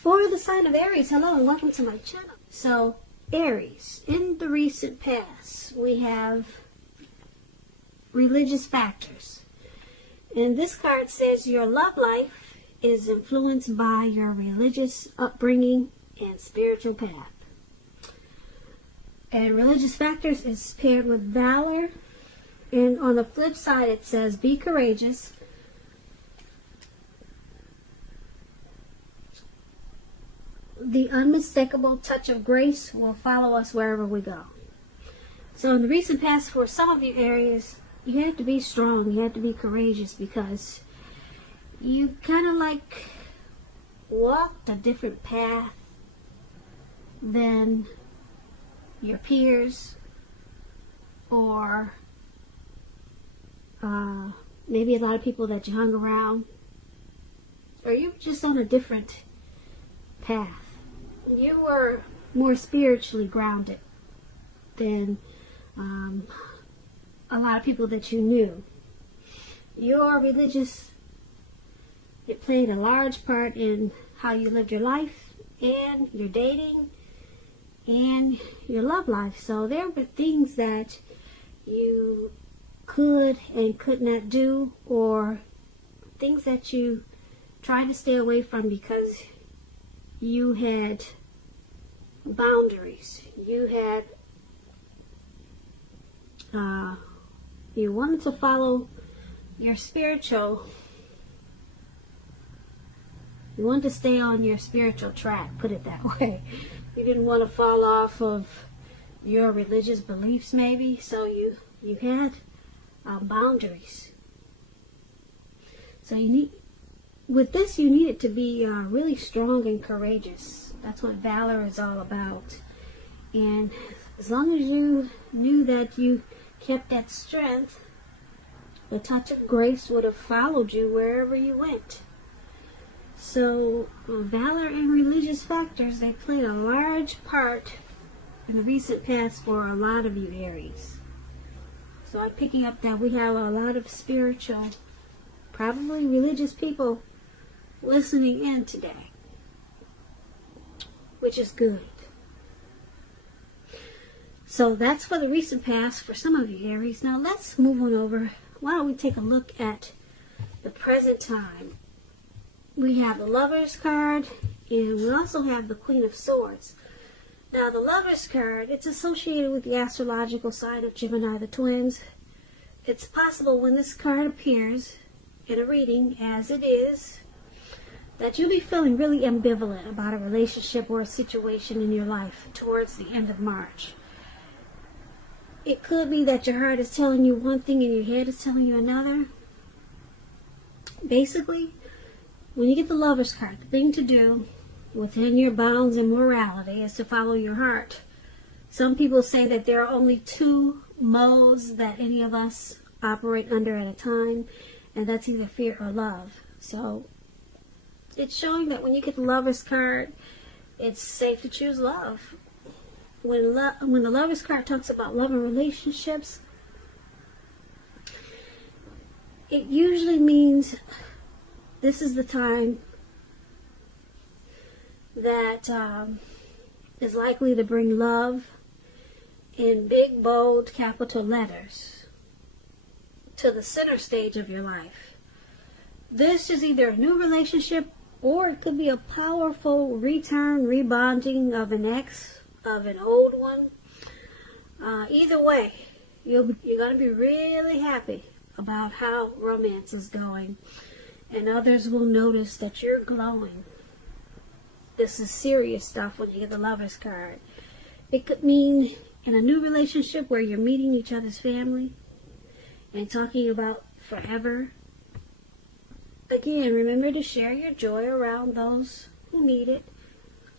For the sign of Aries, hello and welcome to my channel. So, Aries, in the recent past, we have religious factors. And this card says your love life is influenced by your religious upbringing and spiritual path. And religious factors is paired with valor. And on the flip side, it says be courageous. The unmistakable touch of grace will follow us wherever we go. So in the recent past, for some of you Aries, you had to be strong, you had to be courageous, because you kind of like walked a different path than your peers, or maybe a lot of people that you hung around, or you were just on a different path. You were more spiritually grounded than a lot of people that you knew. Your religious, it played a large part in how you lived your life and your dating and your love life. So there were things that you could and could not do, or things that you tried to stay away from because you had boundaries. You had, you wanted to follow your spiritual, you wanted to stay on your spiritual track, put it that way. You didn't want to fall off of your religious beliefs maybe, so you had boundaries. So with this, you needed to be really strong and courageous. That's what valor is all about. And as long as you knew that you kept that strength, the touch of grace would have followed you wherever you went. So valor and religious factors, they played a large part in the recent past for a lot of you Aries. So I'm picking up that we have a lot of spiritual, probably religious people listening in today, which is good. So that's for the recent past for some of you Aries. Now let's move on over. Why don't we take a look at the present time? We have the Lovers card, and we also have the Queen of Swords. Now the Lovers card, it's associated with the astrological sign of Gemini, the twins. It's possible when this card appears in a reading, as it is, that you'll be feeling really ambivalent about a relationship or a situation in your life towards the end of March. It could be that your heart is telling you one thing and your head is telling you another. Basically, when you get the Lovers card, the thing to do within your bounds and morality is to follow your heart. Some people say that there are only two modes that any of us operate under at a time, and that's either fear or love. So it's showing that when you get the Lovers card, it's safe to choose love. When the Lovers card talks about love and relationships, it usually means this is the time that is likely to bring love in big, bold, capital letters to the center stage of your life. This is either a new relationship, or it could be a powerful return, rebonding of an ex, of an old one. Either way, you're going to be really happy about how romance is going. And others will notice that you're glowing. This is serious stuff when you get the Lovers card. It could mean in a new relationship where you're meeting each other's family and talking about forever. Again, remember to share your joy around those who need it.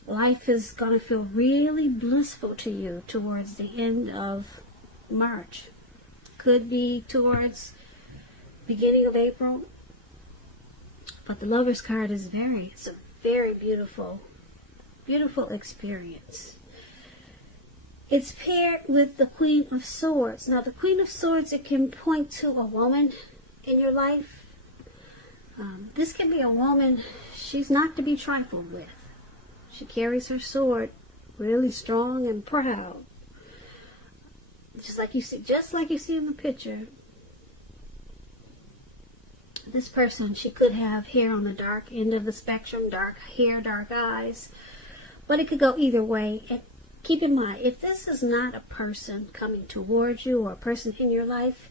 Life is going to feel really blissful to you towards the end of March. Could be towards beginning of April. But the Lovers card is it's a very beautiful, beautiful experience. It's paired with the Queen of Swords. Now the Queen of Swords, it can point to a woman in your life. This can be a woman, she's not to be trifled with. She carries her sword really strong and proud. Just like you see in the picture. This person, she could have hair on the dark end of the spectrum, dark hair, dark eyes. But it could go either way. And keep in mind, if this is not a person coming towards you or a person in your life,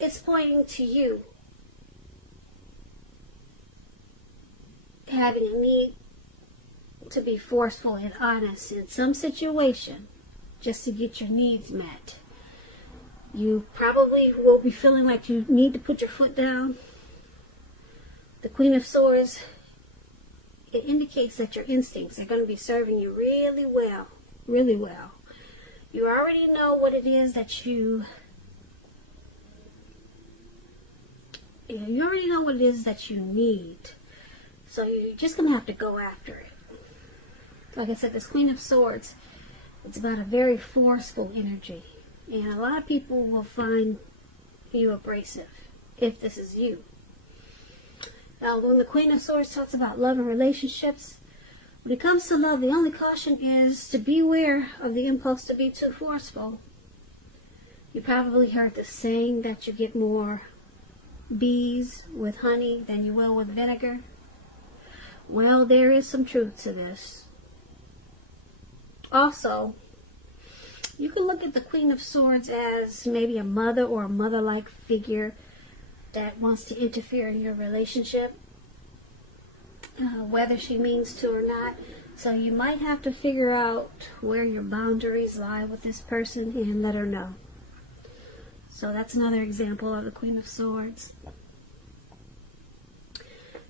it's pointing to you having a need to be forceful and honest in some situation just to get your needs met. You probably will be feeling like you need to put your foot down. The Queen of Swords, it indicates that your instincts are going to be serving you really well, really well. You already know what it is that you already know what it is that you need. So you're just going to have to go after it. Like I said, this Queen of Swords, it's about a very forceful energy. And a lot of people will find you abrasive if this is you. Now, when the Queen of Swords talks about love and relationships, when it comes to love, the only caution is to beware of the impulse to be too forceful. You probably heard the saying that you get more bees with honey than you will with vinegar. Well, there is some truth to this. Also, you can look at the Queen of Swords as maybe a mother or a mother-like figure that wants to interfere in your relationship, whether she means to or not. So you might have to figure out where your boundaries lie with this person and let her know. So that's another example of the Queen of Swords.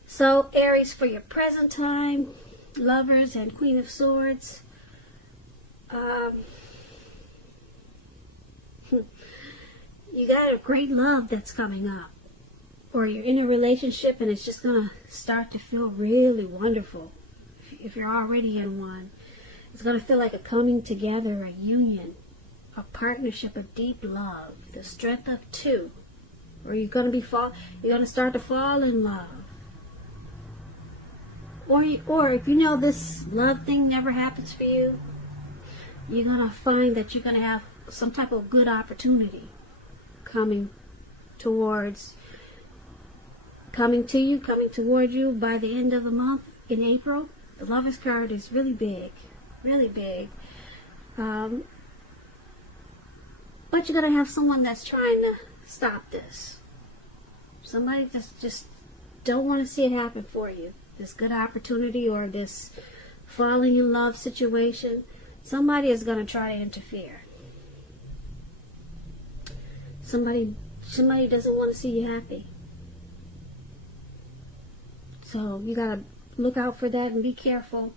So Aries, for your present time, Lovers and Queen of Swords, you got a great love that's coming up, or you're in a relationship and it's just going to start to feel really wonderful. If you're already in one, it's going to feel like a coming together, a union, a partnership of deep love, the strength of two, where you're going to start to fall in love. Or if you know this love thing never happens for you, you're going to find that you're going to have some type of good opportunity coming towards you by the end of the month in April. The Lover's card is really big, really big. But you're going to have someone that's trying to stop this. Somebody just don't want to see it happen for you. This good opportunity or this falling in love situation. Somebody is going to try to interfere. Somebody doesn't want to see you happy. So you got to look out for that and be careful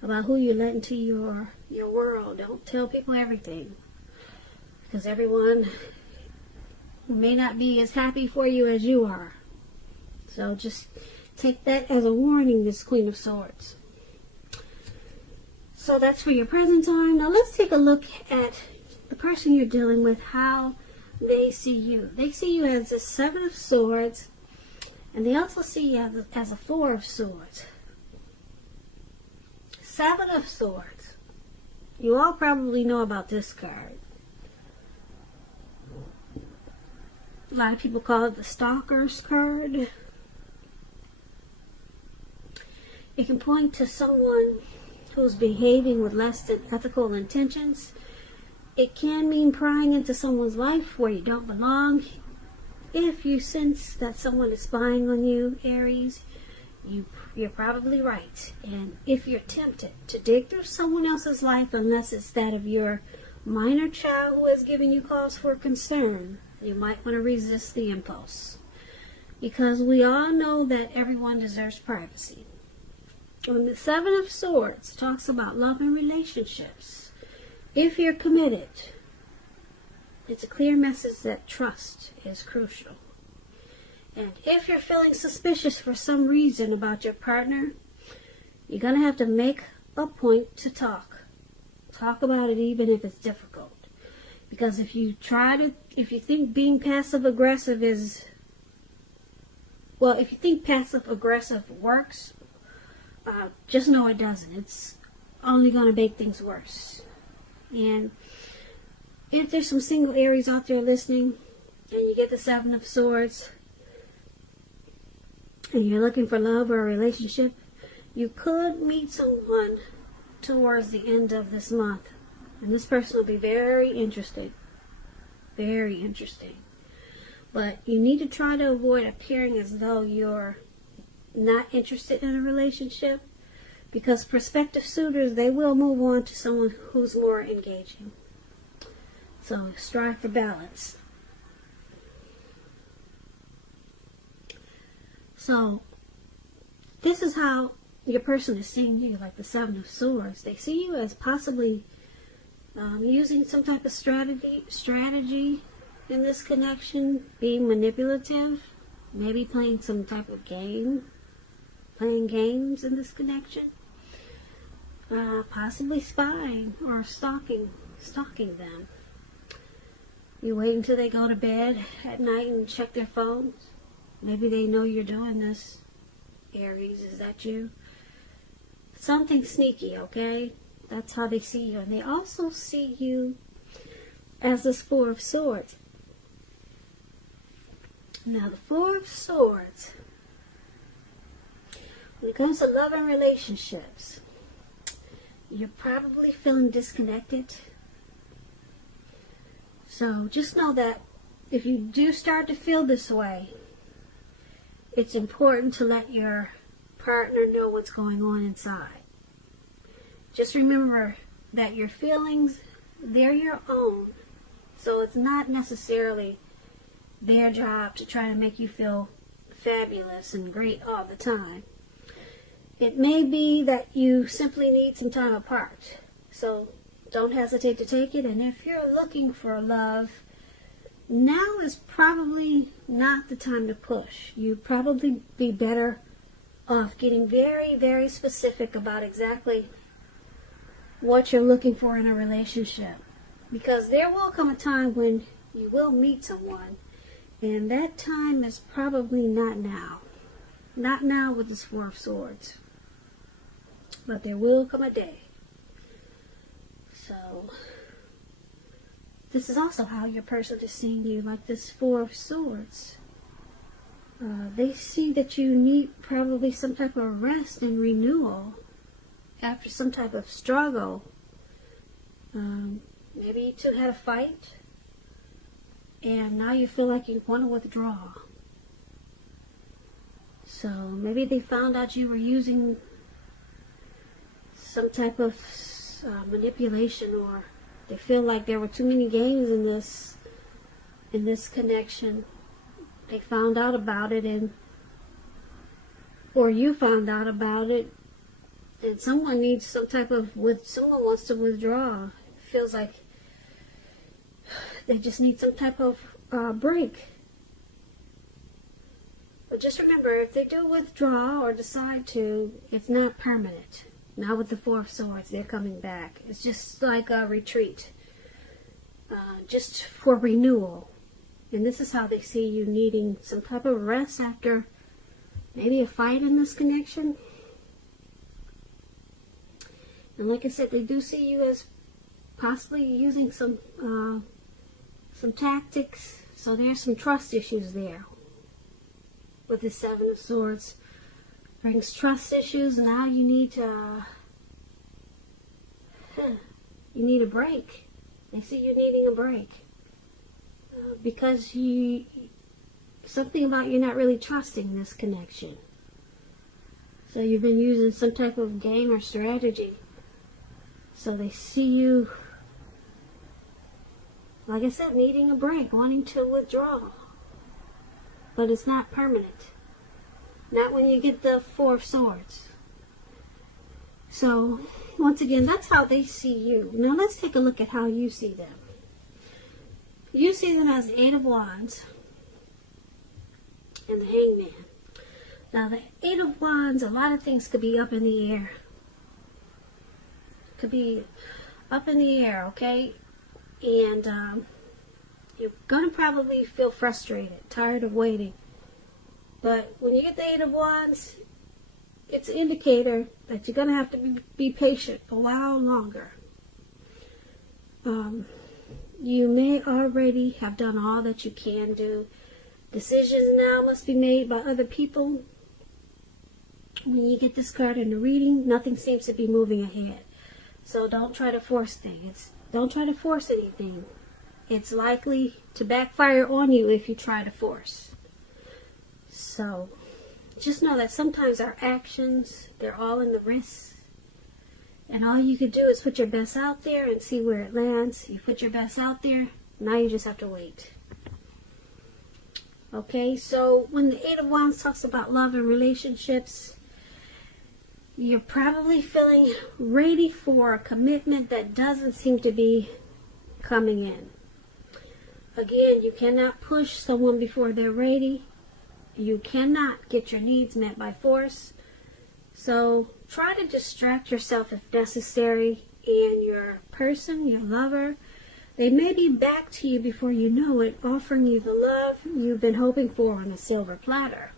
about who you let into your world. Don't tell people everything, because everyone may not be as happy for you as you are. So just take that as a warning, this Queen of Swords. So that's for your present time. Now let's take a look at the person you're dealing with, how they see you. They see you as the Seven of Swords, and they also see you as a Four of Swords. Seven of Swords. You all probably know about this card. A lot of people call it the Stalker's card. It can point to someone who's behaving with less than ethical intentions. It can mean prying into someone's life where you don't belong. If you sense that someone is spying on you, Aries, you're probably right. And if you're tempted to dig through someone else's life, unless it's that of your minor child who is giving you cause for concern, you might want to resist the impulse. Because we all know that everyone deserves privacy. When the Seven of Swords talks about love and relationships, if you're committed, it's a clear message that trust is crucial. And if you're feeling suspicious for some reason about your partner, you're going to have to make a point to talk. Talk about it even if it's difficult. Because if you think being passive-aggressive if you think passive-aggressive works, just know it doesn't. It's only going to make things worse. And if there's some single Aries out there listening, and you get the Seven of Swords, and you're looking for love or a relationship, you could meet someone towards the end of this month. And this person will be very interested. Very interesting. But you need to try to avoid appearing as though you're not interested in a relationship, because prospective suitors, they will move on to someone who's more engaging. So strive for balance. So this is how your person is seeing you, like the Seven of Swords. They see you as possibly using some type of strategy in this connection, being manipulative, maybe playing some type of game, playing games in this connection, possibly spying or stalking them. You wait until they go to bed at night and check their phones. Maybe they know you're doing this. Aries, is that you? Something sneaky, okay? That's how they see you. And they also see you as this Four of Swords. Now, the Four of Swords, when it comes to love and relationships, you're probably feeling disconnected. So just know that if you do start to feel this way, it's important to let your partner know what's going on inside. Just remember that your feelings, they're your own. So it's not necessarily their job to try to make you feel fabulous and great all the time. It may be that you simply need some time apart. So don't hesitate to take it. And if you're looking for love, now is probably not the time to push. You'd probably be better off getting very, very specific about exactly what you're looking for in a relationship. Because there will come a time when you will meet someone, and that time is probably not now. Not now with this Four of Swords. But there will come a day. So this is also how your person is seeing you, like this Four of Swords. They see that you need probably some type of rest and renewal after some type of struggle. Maybe you two had a fight, and now you feel like you want to withdraw. So maybe they found out you were using some type of manipulation, or they feel like there were too many games in this connection. They found out about it, or you found out about it, and someone needs some type of, someone wants to withdraw. It feels like they just need some type of break. But just remember, if they do withdraw or decide to, it's not permanent. Not with the Four of Swords, they're coming back. It's just like a retreat, just for renewal. And this is how they see you needing some type of rest after maybe a fight in this connection. And like I said, they do see you as possibly using some tactics. So there's some trust issues there. With the Seven of Swords brings trust issues. Now you need to, you need a break. They see you needing a break. Because something about you not really trusting this connection. So you've been using some type of game or strategy. So they see you, like I said, needing a break, wanting to withdraw. But it's not permanent. Not when you get the Four of Swords. So, once again, that's how they see you. Now let's take a look at how you see them. You see them as the Eight of Wands and the Hangman. Now the Eight of Wands, a lot of things could be up in the air. Could be up in the air, okay? And you're going to probably feel frustrated, tired of waiting. But when you get the Eight of Wands, it's an indicator that you're going to have to be patient a while longer. You may already have done all that you can do. Decisions now must be made by other people. When you get this card in the reading, nothing seems to be moving ahead. So don't try to force things. Don't try to force anything. It's likely to backfire on you if you try to force. So just know that sometimes our actions, they're all in the wrists. And all you could do is put your best out there and see where it lands. You put your best out there, now you just have to wait. Okay, so when the Eight of Wands talks about love and relationships, you're probably feeling ready for a commitment that doesn't seem to be coming in. Again, you cannot push someone before they're ready. You cannot get your needs met by force. So try to distract yourself if necessary, and your person, your lover, they may be back to you before you know it, offering you the love you've been hoping for on a silver platter.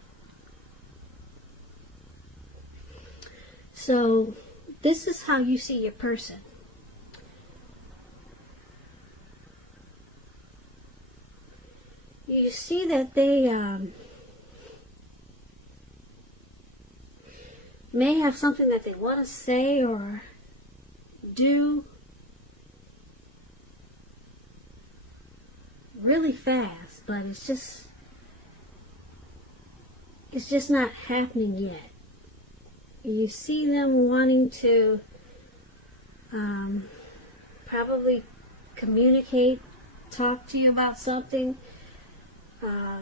So this is how you see your person. You see that they may have something that they want to say or do really fast, but it's just not happening yet. You see them wanting to probably communicate, talk to you about something.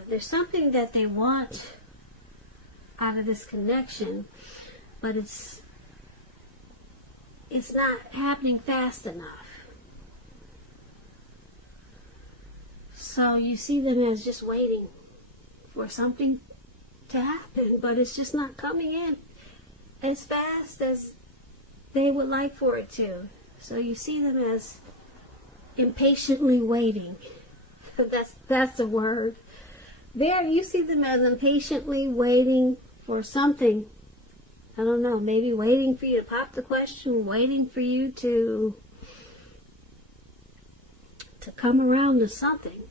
There's something that they want out of this connection, but it's not happening fast enough. So you see them as just waiting for something to happen, but it's just not coming in as fast as they would like for it to. So you see them as impatiently waiting. That's the word. There, you see them as impatiently waiting for something. I don't know, maybe waiting for you to pop the question, waiting for you to come around to something.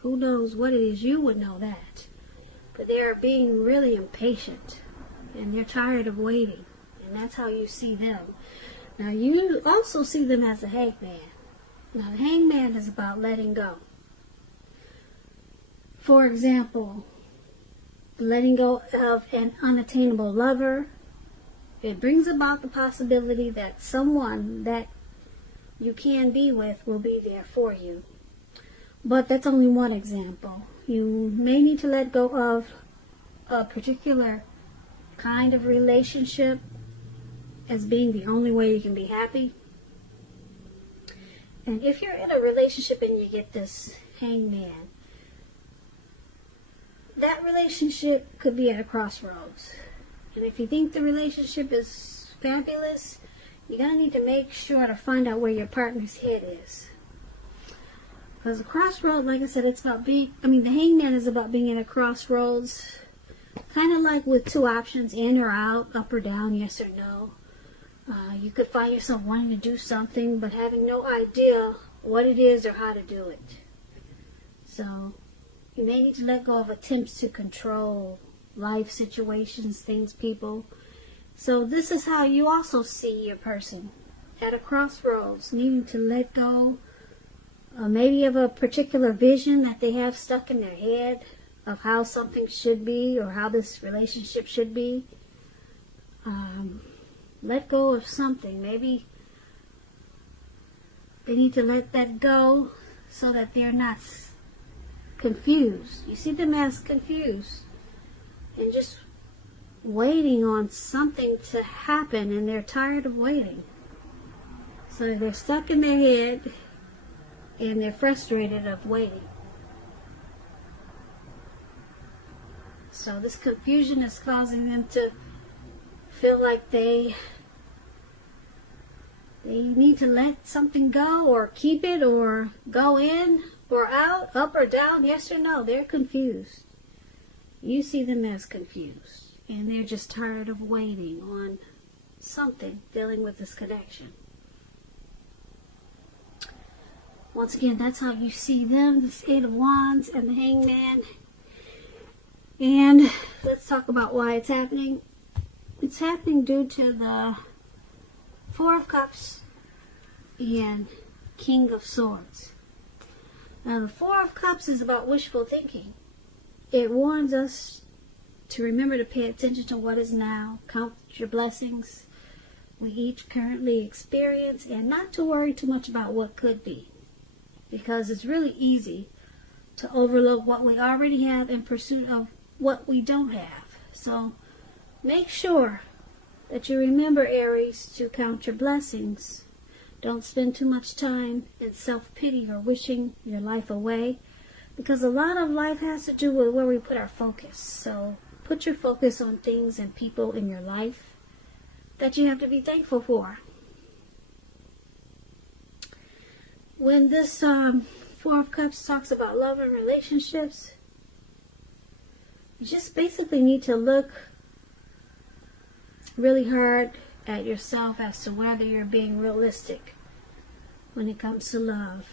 Who knows what it is? You would know that. But they're being really impatient, and they're tired of waiting, and that's how you see them. Now, you also see them as a hangman. Now, the hangman is about letting go. For example, letting go of an unattainable lover. It brings about the possibility that someone that you can be with will be there for you. But that's only one example. You may need to let go of a particular kind of relationship as being the only way you can be happy. And if you're in a relationship and you get this hangman, that relationship could be at a crossroads. And if you think the relationship is fabulous, you're going to need to make sure to find out where your partner's head is. Because a crossroad, like I said, it's about the hangman is about being at a crossroads. Kind of like with two options, in or out, up or down, yes or no. You could find yourself wanting to do something, but having no idea what it is or how to do it. So you may need to let go of attempts to control life situations, things, people. So this is how you also see your person, at a crossroads, needing to let go maybe of a particular vision that they have stuck in their head of how something should be or how this relationship should be. Let go of something. Maybe they need to let that go so that they're not confused. You see them as confused and just waiting on something to happen, and they're tired of waiting. So they're stuck in their head and they're frustrated of waiting. So this confusion is causing them to feel like they need to let something go, or keep it, or go in or out, up or down, yes or no. They're confused. You see them as confused. and they're just tired of waiting on something dealing with this connection. Once again, that's how you see them, this Eight of Wands and the Hangman. And let's talk about why it's happening. It's happening due to the Four of Cups and King of Swords. Now, the Four of Cups is about wishful thinking. It warns us to remember to pay attention to what is now, count your blessings we each currently experience, and not to worry too much about what could be. Because it's really easy to overlook what we already have in pursuit of what we don't have. So make sure that you remember, Aries, to count your blessings. Don't spend too much time in self-pity or wishing your life away, because a lot of life has to do with where we put our focus. So put your focus on things and people in your life that you have to be thankful for. When this Four of Cups talks about love and relationships, you just basically need to look really hard at yourself as to whether you're being realistic when it comes to love.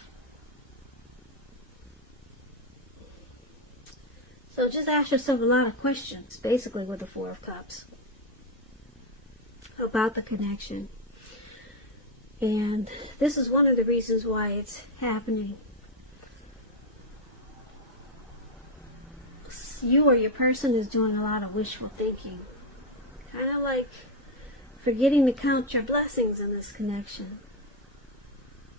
So just ask yourself a lot of questions, basically, with the Four of Cups about the connection. And this is one of the reasons why it's happening. You or your person is doing a lot of wishful thinking. Kind of like forgetting to count your blessings in this connection.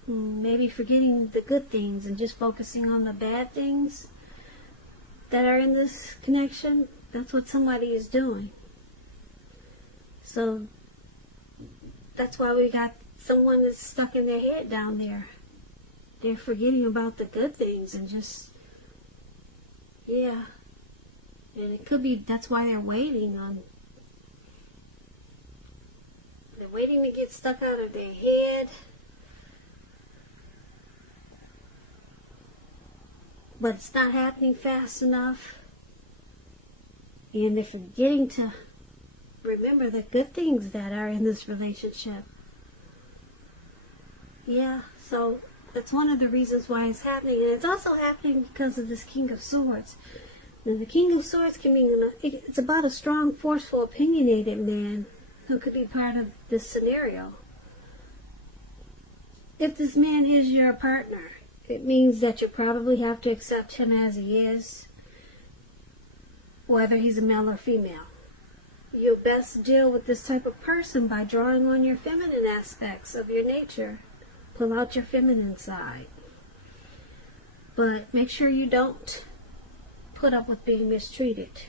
Maybe forgetting the good things and just focusing on the bad things that are in this connection. That's what somebody is doing. So that's why we got someone that's stuck in their head down there. They're forgetting about the good things and just, yeah. And it could be that's why they're waiting to get stuck out of their head. But it's not happening fast enough. And they're forgetting to remember the good things that are in this relationship. Yeah, so that's one of the reasons why it's happening. And it's also happening because of this King of Swords. Now, the King of Swords can mean, it's about a strong, forceful, opinionated man who could be part of this scenario. If this man is your partner, it means that you probably have to accept him as he is, whether he's a male or female. You'll best deal with this type of person by drawing on your feminine aspects of your nature. Pull out your feminine side. But make sure you don't put up with being mistreated.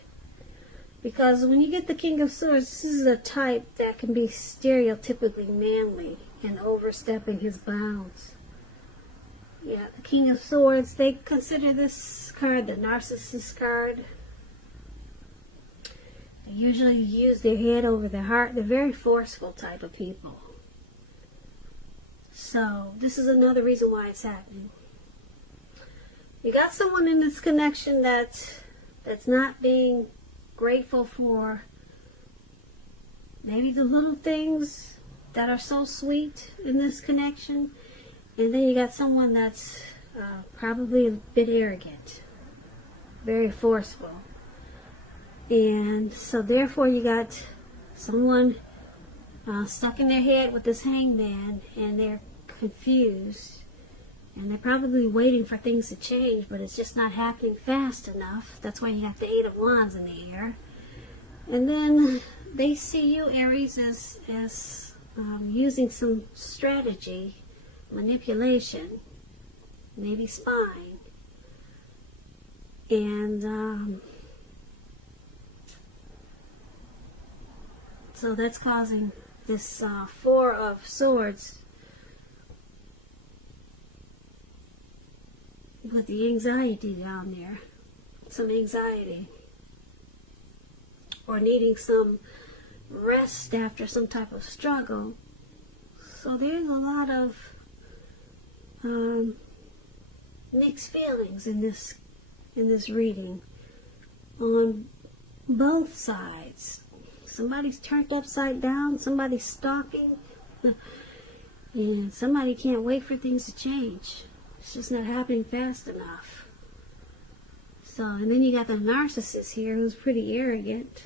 Because when you get the King of Swords, this is a type that can be stereotypically manly and overstepping his bounds. Yeah, the King of Swords, they consider this card the narcissist card. They usually use their head over their heart. They're very forceful type of people. So, this is another reason why it's happening. You got someone in this connection that's not being grateful for maybe the little things that are so sweet in this connection. And then you got someone that's probably a bit arrogant, very forceful. And so therefore you got someone stuck in their head with this hangman, and they're confused. And they're probably waiting for things to change, but it's just not happening fast enough. That's why you got the Eight of Wands in the air. And then they see you, Aries, as using some strategy, manipulation, maybe spying. And so that's causing this Four of Swords with the anxiety down there. Some anxiety. Or needing some rest after some type of struggle. So there's a lot of mixed feelings in this reading on both sides. Somebody's turned upside down, somebody's stalking, and somebody can't wait for things to change. It's just not happening fast enough. So, and then you got the narcissist here who's pretty arrogant.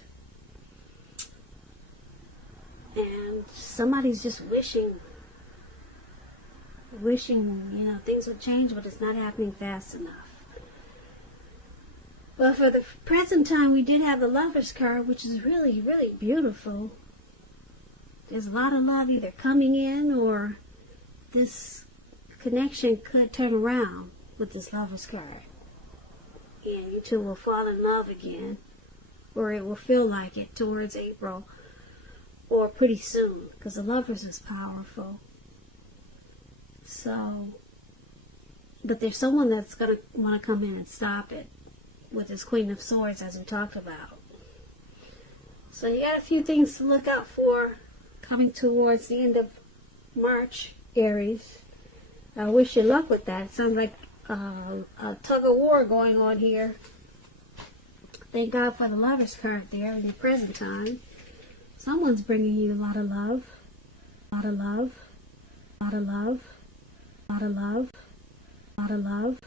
And somebody's just wishing, things would change, but it's not happening fast enough. Well, for the present time, we did have the Lover's card, which is really, really beautiful. There's a lot of love either coming in, or this connection could turn around with this Lover's card. And you two will fall in love again, or it will feel like it towards April, or pretty soon, because the Lovers is powerful. So, but there's someone that's going to want to come in and stop it with this Queen of Swords, as we talked about. So you got a few things to look out for coming towards the end of March, Aries. I wish you luck with that. It sounds like a tug of war going on here. Thank God for the Lover's card there in the present time. Someone's bringing you a lot of love. A lot of love. A lot of love. A lot of love. A lot of love.